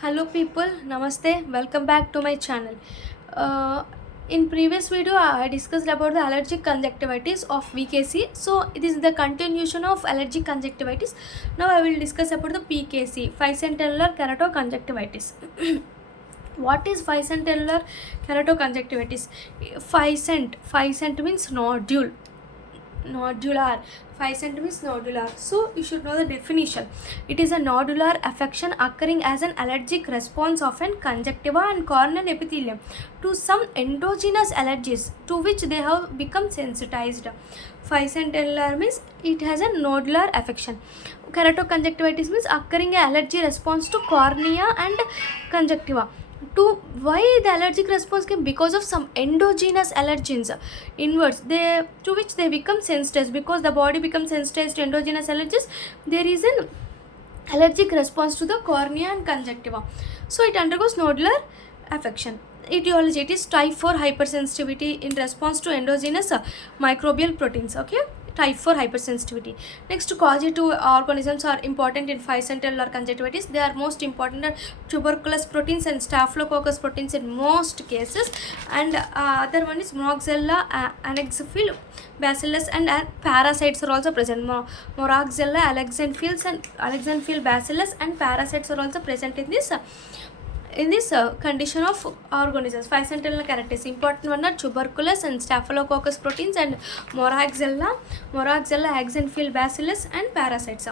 Hello people, namaste, welcome back to my channel. Uh, in previous video I discussed about the allergic conjunctivitis of VKC. So it is the continuation of allergic conjunctivitis. Now I will discuss about the PKC, ficentellular keratoconjunctivitis. What is ficentellular keratoconjunctivitis? Ficent means nodular. Ficent means nodular. So you should know the definition. It is a nodular affection occurring as an allergic response of an conjunctiva and corneal epithelium to some endogenous allergies to which they have become sensitized. Ficentellular means it has a nodular affection. Keratoconjunctivitis means occurring an allergy response to cornea and conjunctiva. To why the allergic response came? Because of some endogenous allergens inwards, they to which they become sensitized. Because the body becomes sensitized to endogenous allergies, there is an allergic response to the cornea and conjunctiva, so it undergoes nodular affection. Etiology: it is type 4 hypersensitivity in response to endogenous microbial proteins. Okay, type 4 hypersensitivity. Next, causative organisms are important in ficentellular conjunctivitis. They are most important are tuberculous proteins and staphylococcus proteins in most cases, and other one is moraxella, anexophil, bacillus, and parasites are also present. Moraxella, alexanphil bacillus and parasites are also present in this condition of organisms. Ficentellular characters important one are tuberculous and staphylococcus proteins and moraxella, axenfil bacillus and parasites.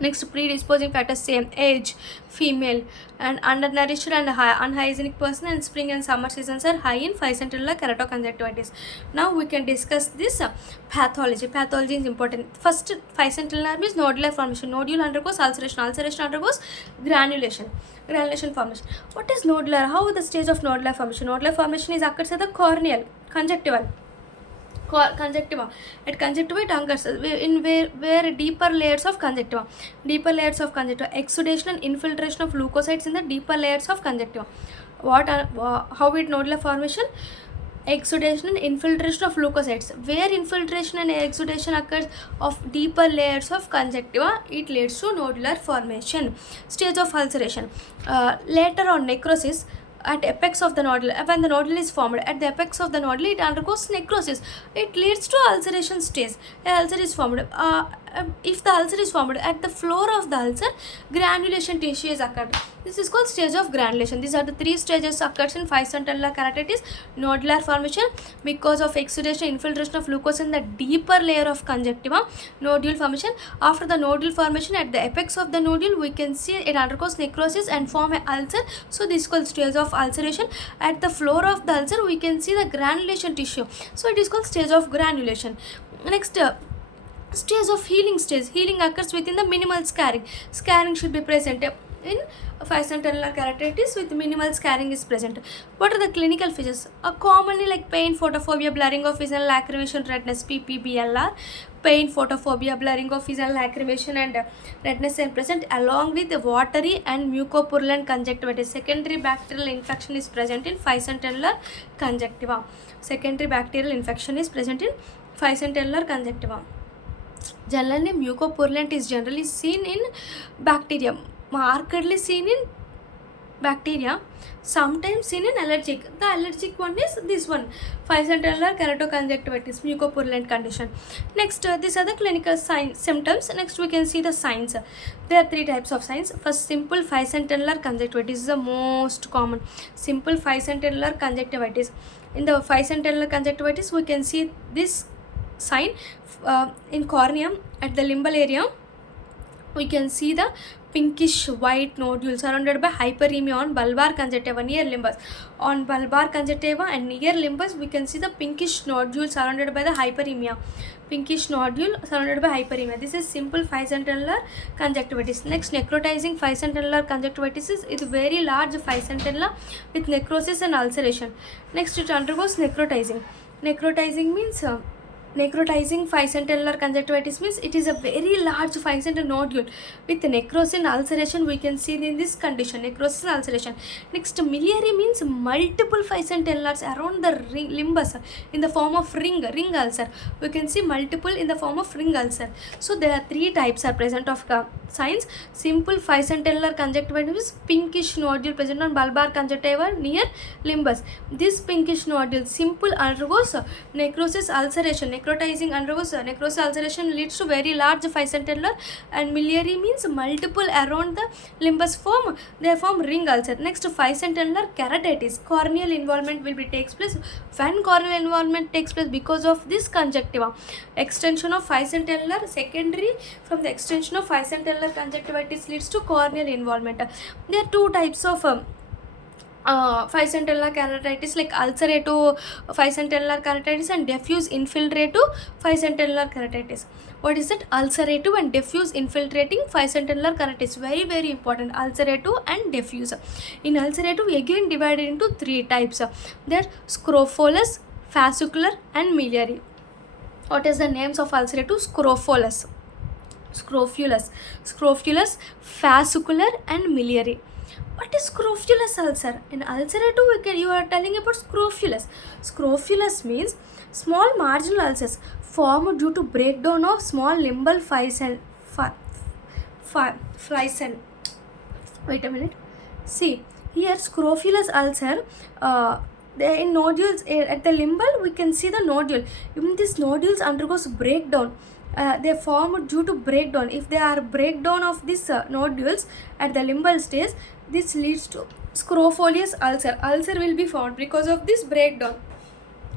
Next, predisposing factors: same age, female, and undernourished and unhygienic person, and spring and summer seasons are high in ficentellular keratoconjunctivitis. Now we can discuss this pathology. Pathology is important. First, ficentellular means nodular formation. Nodule undergoes ulceration. Ulceration undergoes granulation. Granulation formation. What is nodular? How the stage of nodular formation? Nodular formation is occurs at the corneal, conjunctival. Conjunctiva. At conjunctiva it occurs in where deeper layers of conjunctiva, exudation and infiltration of leukocytes in the deeper layers of conjunctiva. How it nodular formation? Exudation and infiltration of leukocytes. Where infiltration and exudation occurs of deeper layers of conjunctiva, it leads to nodular formation. Stage of ulceration. Later on, necrosis at apex of the nodule. When the nodule is formed at the apex of the nodule, it undergoes necrosis. It leads to ulceration stage. An ulcer is formed. If the ulcer is formed at the floor of the ulcer, granulation tissue is occurred. This is called stage of granulation. These are the three stages occurs in ficentellular keratitis. Nodular formation because of exudation, infiltration of leukocytes in the deeper layer of conjunctiva. Nodule formation. After the nodule formation, at the apex of the nodule, we can see it undergoes necrosis and form an ulcer. So this is called stage of ulceration. At the floor of the ulcer, we can see the granulation tissue. So it is called stage of granulation. Next, stage of healing stage. Healing occurs within the minimal scarring. Scarring should be present in ficentellular keratitis with minimal scarring is present. What are the clinical features? Commonly like pain, photophobia, blurring of vision, lacrimation, redness, PPBLR. Pain, photophobia, blurring of vision, lacrimation and redness are present along with the watery and mucopurulent conjunctivitis. Secondary bacterial infection is present in ficentellular conjunctiva. Secondary bacterial infection is present in ficentellular conjunctiva. Generally, mucopurulent is generally seen in bacteria, markedly seen in bacteria, sometimes seen in allergic. The allergic one is this one, ficentellular keratoconjunctivitis, mucopurulent condition. Next, these are the clinical symptoms. Next, we can see the signs. There are three types of signs. First, simple ficentellular conjunctivitis is the most common. Simple ficentellular conjunctivitis. In the ficentellular conjunctivitis, we can see this sign in cornea at the limbal area. We can see the pinkish white nodule surrounded by hyperemia on bulbar conjunctiva near limbus. On bulbar conjunctiva and near limbus, we can see the pinkish nodule surrounded by the hyperemia. Pinkish nodule surrounded by hyperemia. This is simple ficentellular conjunctivitis. Next, necrotizing ficentellular conjunctivitis is very large ficentella with necrosis and ulceration. Next, it undergoes necrotizing. Necrotizing means Necrotizing 5 centellar conjunctivitis means it is a very large 5 cm nodule with necrosis and ulceration. We can see in this condition necrosis and ulceration. Next, miliary means multiple 5 centellars around the limbus in the form of ring ulcer. We can see multiple in the form of ring ulcer. So there are three types are present of signs. Simple 5 centellar conjunctivitis is pinkish nodule present on bulbar conjunctiva near limbus. This pinkish nodule simple undergoes necrosis ulceration. Necrotizing undergoes necrosis ulceration leads to very large 5 centellar, and miliary means multiple around the limbus form. They form ring ulcer. Next, 5 centellar keratitis. Corneal involvement will be takes place. When corneal involvement takes place because of this conjunctiva, extension of 5 centellar secondary from the extension of 5 centellar conjunctivitis leads to corneal involvement. There are two types of 5 centellar keratitis, like ulcerative 5 centellar keratitis and diffuse infiltrative 5 centellar keratitis. What is it? Ulcerative and diffuse infiltrating 5 centellar keratitis. Very very important. Ulcerative and diffuse. In ulcerative, again divided into three types. They are scrophulous, fascicular and miliary. What is the names of ulcerative? Scrophulous, fascicular and miliary. What is scrophulous ulcer? In ulcerative, you are telling about scrophulous. Scrophulous means small marginal ulcers formed due to breakdown of small limbal fibrin. Wait a minute. See, here scrophulous ulcer, in nodules at the limbal, we can see the nodule. Even these nodules undergoes breakdown. They form due to breakdown. If there are breakdown of these nodules at the limbal stage, this leads to scrophulous ulcer. Ulcer will be formed because of this breakdown.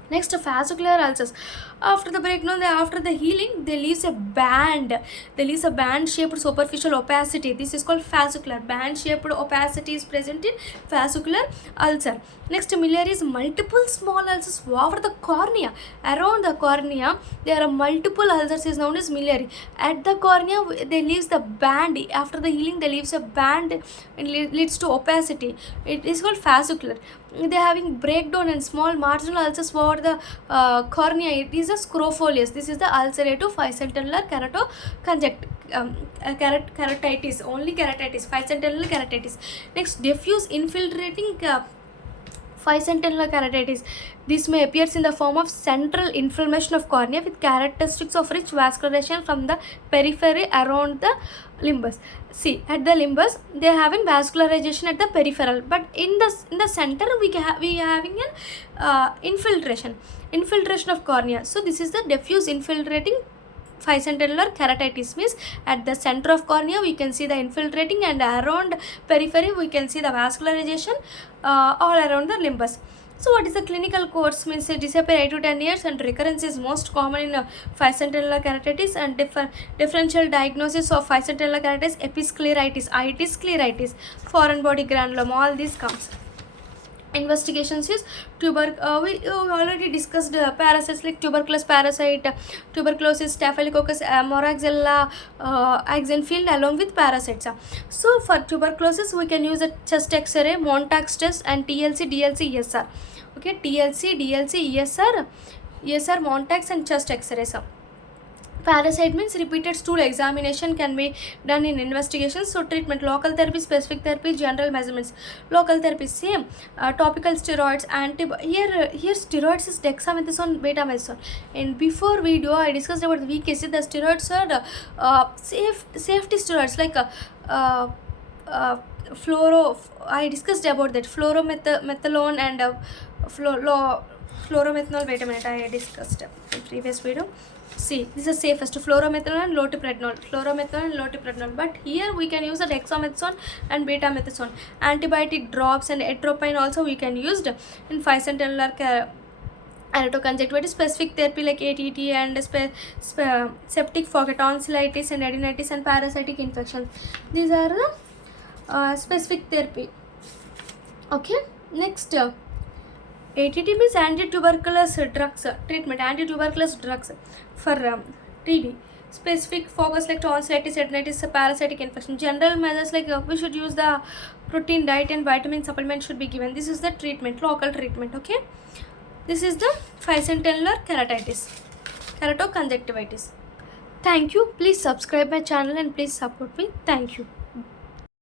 Next, fascicular ulcers. After the breakdown, after the healing, they leaves a band. They leaves a band-shaped superficial opacity. This is called fascicular. Band-shaped opacity is present in fascicular ulcer. Next, miliary is multiple small ulcers over the cornea. Around the cornea, there are multiple ulcers is known as miliary. At the cornea, they leaves the band. After the healing, they leaves a band. It leads to opacity. It is called fascicular. They are having breakdown and small marginal ulcers over the cornea. It is a scrophulous. This is the ulcerative 5 centellar keratitis. Only keratitis. 5 centellar keratitis. Next, diffuse infiltrating 5 centellar keratitis. This may appear in the form of central inflammation of cornea with characteristics of rich vascularization from the periphery around the limbus. See, at the limbus, they are having vascularization at the peripheral, but in the center we are having an infiltration of cornea. So this is the diffuse infiltrating 5 centellar keratitis. Means at the center of cornea we can see the infiltrating, and around periphery we can see the vascularization all around the limbus. So what is the clinical course? Means it disappear 8 to 10 years, and recurrence is most common in 5 centellar keratitis. And differential diagnosis of 5 centellar keratitis: episcleritis, itis, scleritis, foreign body granuloma, all these comes. Investigations is we already discussed parasites like tuberculosis parasite, tuberculosis, staphylococcus, moraxella, axenfield, along with parasites. So for tuberculosis, we can use a chest X-ray, Montague's test, and TLC, DLC, ESR. Okay, TLC, DLC, ESR, Montague's, and chest X-rays. Parasite means repeated stool examination can be done in investigations. So treatment: local therapy, specific therapy, general measurements. Local therapy, same, topical steroids, here steroids is dexamethasone, betamethasone. In before video I discussed about the VKC. The steroids are safety steroids like I discussed about that fluoromethalone and fluoromethanol. Wait a minute, I discussed in previous video. See, this is safest: fluoromethanol and loteprednol. But here we can use the dexamethasone and betamethasone. Antibiotic drops and atropine also we can use in 5 centellar keratoconjunctivitis. Specific therapy like ATT and septic fog, tonsillitis and adenitis, and parasitic infections. These are the specific therapy. Okay, next. ATT means anti-tuberculous drugs treatment. Anti-tuberculous drugs for TB. Specific focus like tonsillitis, adenitis, parasitic infection. General measures like we should use the protein diet and vitamin supplement should be given. This is the treatment, local treatment. Okay, this is the 5 centellar keratitis. keratoconjunctivitis. Thank you. Please subscribe my channel and please support me. Thank you.